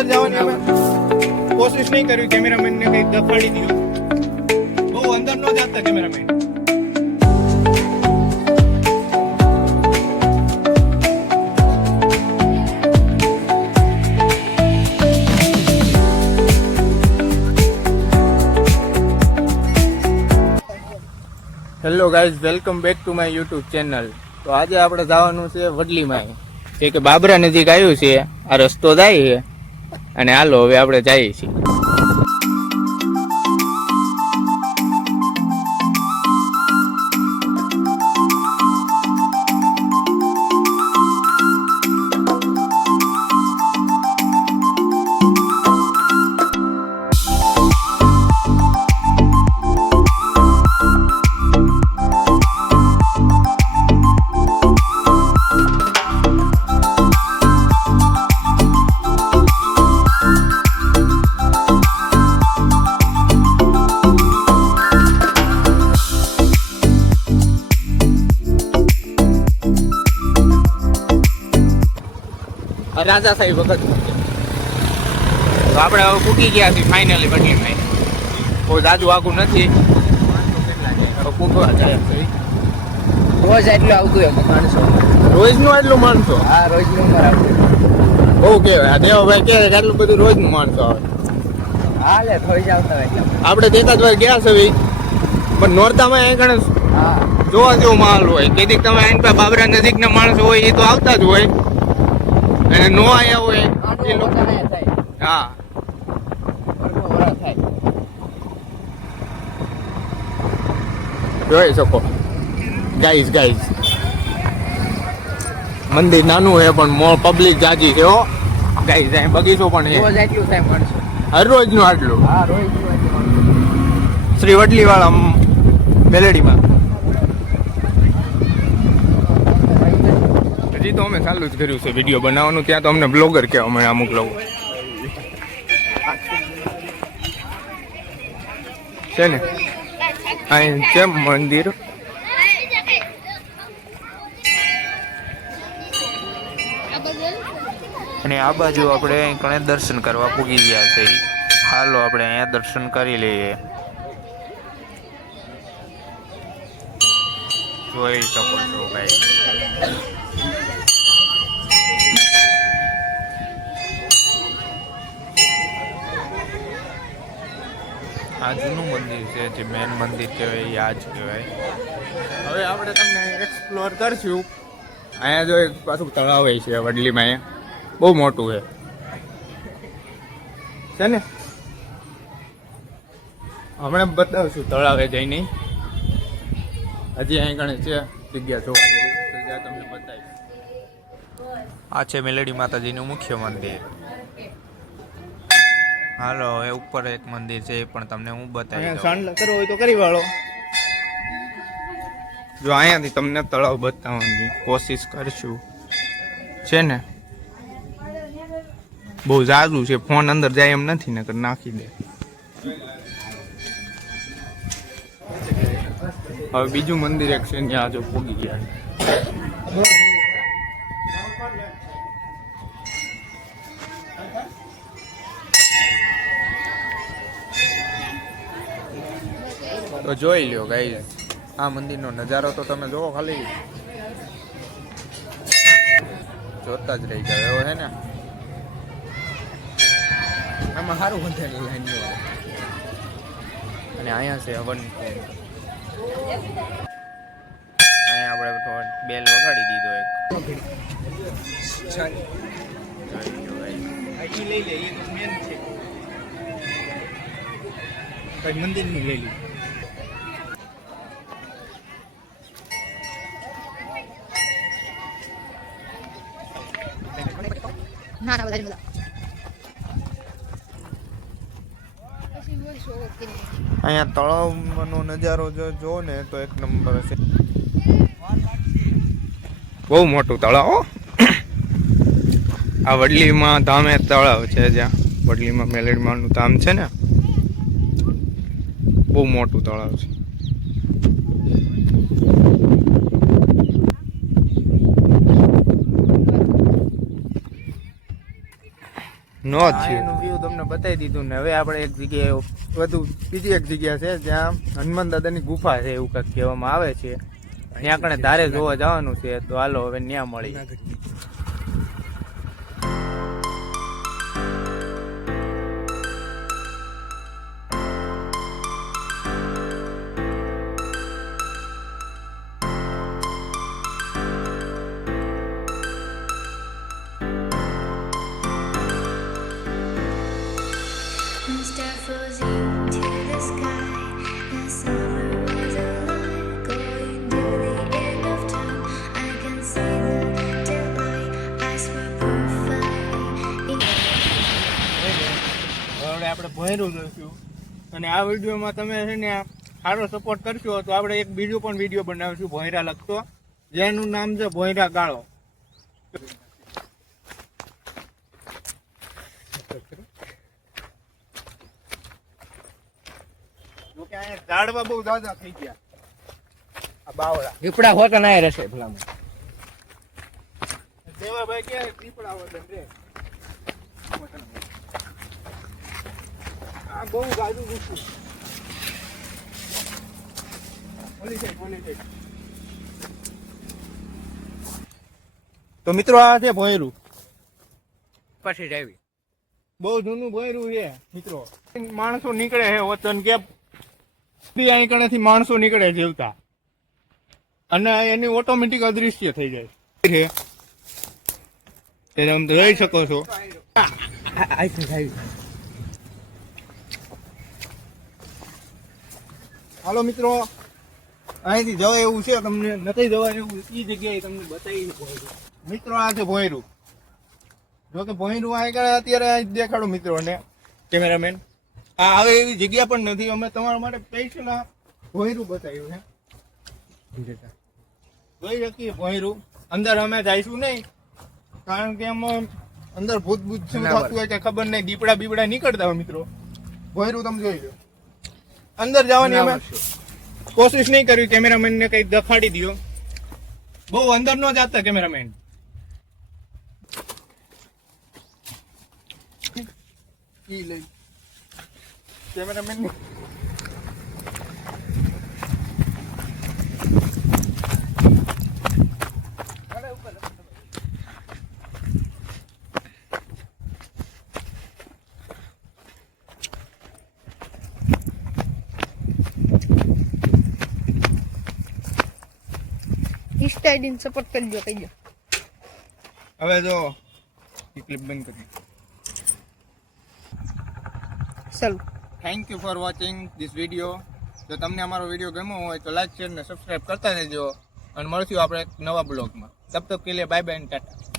અંદર જવાની અમે કોશિશ નહીં કરવી, કેમેરામેન ને કઈ દફાડી દીધું. બહુ અંદર ન જતા cameraman. Hello guys, welcome back to my YouTube channel. તો આજે આપણે જવાનું છે વડલીમાં, જે કે બાબરા નજીક આવ્યું છે. આ રસ્તો જાય છે અને હાલો હવે આપણે જઈએ છીએ. રાજા સાહેબ વખત તો આપણે હવે પૂકી ગયા છીએ ફાઇનલી વડલીમાં. કોઈ દાદુ આખું નથી, પૂકવા જાય રોજ એટલું આવતું એમ માણસો, રોજનું એટલું માણસો. હા રોજનું આવતું બહુ કહેવાય. આ દેવાભાઈ કે એટલું બધું રોજનું માણસો આવે. હાલે થોડી જ આવતા હોય એટલે આપણે એકાદ વાર ગયા છે પણ નોરતામાં અહીં ગણેશ હા જોવા જેવો માહોલ હોય. કેદીક તમે અહીં બાબરા નજીકના માણસો હોય એ તો આવતા જ હોય, અને નો આયા હોય એ લોકો હા જોઈ શકો. ગાઈઝ મંદિર નાનું છે પણ મોર પબ્લિક જાજી છે. હો ગાઈઝ, અહીં બગીચો પણ છે. રોજ એટલું થાય માણસો, હર રોજ નું આટલું. હા રોજ શ્રી વડલી વાળા મેલેડીમાં હજી તો અમે ચાલુ જ કર્યું છે વિડીયો બનાવવાનું. ત્યાં તો અમને બ્લોગર કહેવા મળે અમુક લોકો છે ને. અહીં છે મંદિર. અને આ બાજુ આપણે કણે દર્શન કરવા પૂગી ગયા છે. હાલો આપણે અહીંયા દર્શન કરી લઈએ. જોઈ શકો છો ભાઈ. આ જૂનું મંદિર છે, જે મેન મંદિર કહેવાય એ આ જ કહેવાય. હવે આપણે તમને એક્સપ્લોર કરશું. અહીંયા જો એક પાછું તળાવ છે વડલીમાં, અહીંયા બહુ મોટું છે ને. હમણાં બતાવશું તળાવે જઈને. હજી અહીં ગણે છે જગ્યા જોવા જેવી, જ્યાં તમને બતાવીશ. આ છે મેલેડી માતાજીનું મુખ્ય મંદિર. હાલો એ ઉપર એક મંદિર છે, એ પણ તમને હું બતાવી દઉં. સાંડલા કરવો હોય તો કરી વાળો. જો અહીંયાથી તમને તળાવ બતાવવાની કોશિશ કરશું. છે ને બહુ ઝાઝું છે, ફોન અંદર જાય એમ નથી ને નાખી દે. હવે બીજું મંદિર એક છે, ત્યાં જો પૂગી ગયા. તો જોઈ લ્યો ગાઈસ, આ મંદિરનો નજારો તો તમે જોવો, ખાલી જોતા જ રહી જાય એવો છે ને. આમાં સારું બંધાયેલું લાઈન જોવા. અને અહીંયા છે હવન કુંડ. અહીંયા આપણે બેલ વગાડી દીધો એક. લઈ લે, એ તો મેન છે. કઈ મંદિર નું લઈ લે. અહીંયા તળાવનો નજારો જો ને તો એક નંબર છે. બહુ મોટું તળાવ. આ વડલીમાં ધામે તળાવ છે, જ્યાં વડલીમાં મેલેડીમાનું ધામ છે ને, બહુ મોટું તળાવ છે. નો એનું વ્યૂ તમને બતાવી દીધું ને હવે આપણે એક જગ્યાએ બીજી એક જગ્યા છે જ્યાં હનુમાન દાદાની ગુફા છે એવું કંઈક કહેવામાં આવે છે. ત્યાં કણે ધારે જોવા જવાનું છે તો હાલો હવે ત્યાં મળી. Star floating to the sky. The summer was alive, going to the end of time. I can see the daylight. I swear perfect. હવે આપણે ભોંયરું જોઈશું અને આ વિડીયોમાં તમે છે ને સારો સપોર્ટ કરશો તો આપણે એક બીજો પણ વિડીયો બનાવીશું ભોંયરા લગતો, જેનું નામ છે ભોંયરા ગાળો. જોકે અહીંયા ઝાડવા બહુ દાદા થઈ ગયા. આ બાવળા પીપળા હોત ના રહેશે ભલામાં. દેવાભાઈ કે પીપળા વતન રે. આ બહુ ગાજુ ગુસ્સું. ઓલી સાઈડ. તો મિત્રો આ છે ભોંયરું. પછી જાવી બહુ જૂનું ભોંયરું છે મિત્રો. માણસો નીકળે છે વતન કે અહીં કણેથી માણસો નીકળે જીવતા અને એની ઓટોમેટિક અદૃશ્ય થઈ જાય છે. તમે જોઈ શકો છો. હાલો મિત્રો, અહીંથી જવાય એવું છે, તમને નથી જવાય એવું એ જગ્યાએ તમને બતાવી મિત્રો. આ છે ભોંયરું. જો કે ભોંયરું આ અત્યારે અહીં દેખાડો મિત્રોને કેમેરામેન. આ આવે એવી જગ્યા પણ નથી. અમે તમારા માટે સ્પેશિયલ આ ભોંયરું બતાવ્યું છે. જોઈ શકીએ ભોંયરું. અંદર અમે જઈશું નહીં કારણ કે એમાં અંદર ભૂત શું થતું હોય કે ખબર નહીં. દીપડા બીપડા નીકળતા હોય મિત્રો. ભોંયરું તમે જોઈ લો. અંદર જવાની અમે કોશિશ નહીં કરવી. કેમેરામેન ને કઈ દખાડી દો. બહુ અંદર ન જતા cameraman. Cameraman Insta ID support કરી દો, કહી દો. હવે જો ક્લિપ બંધ કરી. ચાલો, thank you for watching this video. જો તમને અમારો વિડીયો ગમ્યો હોય તો લાઈક શેર ને સબસ્ક્રાઈબ કરતા રહેજો અને મળશું આપણે એક નવા બ્લોગમાં. તબ તક કે લીએ બાય બાય અને ટાટા.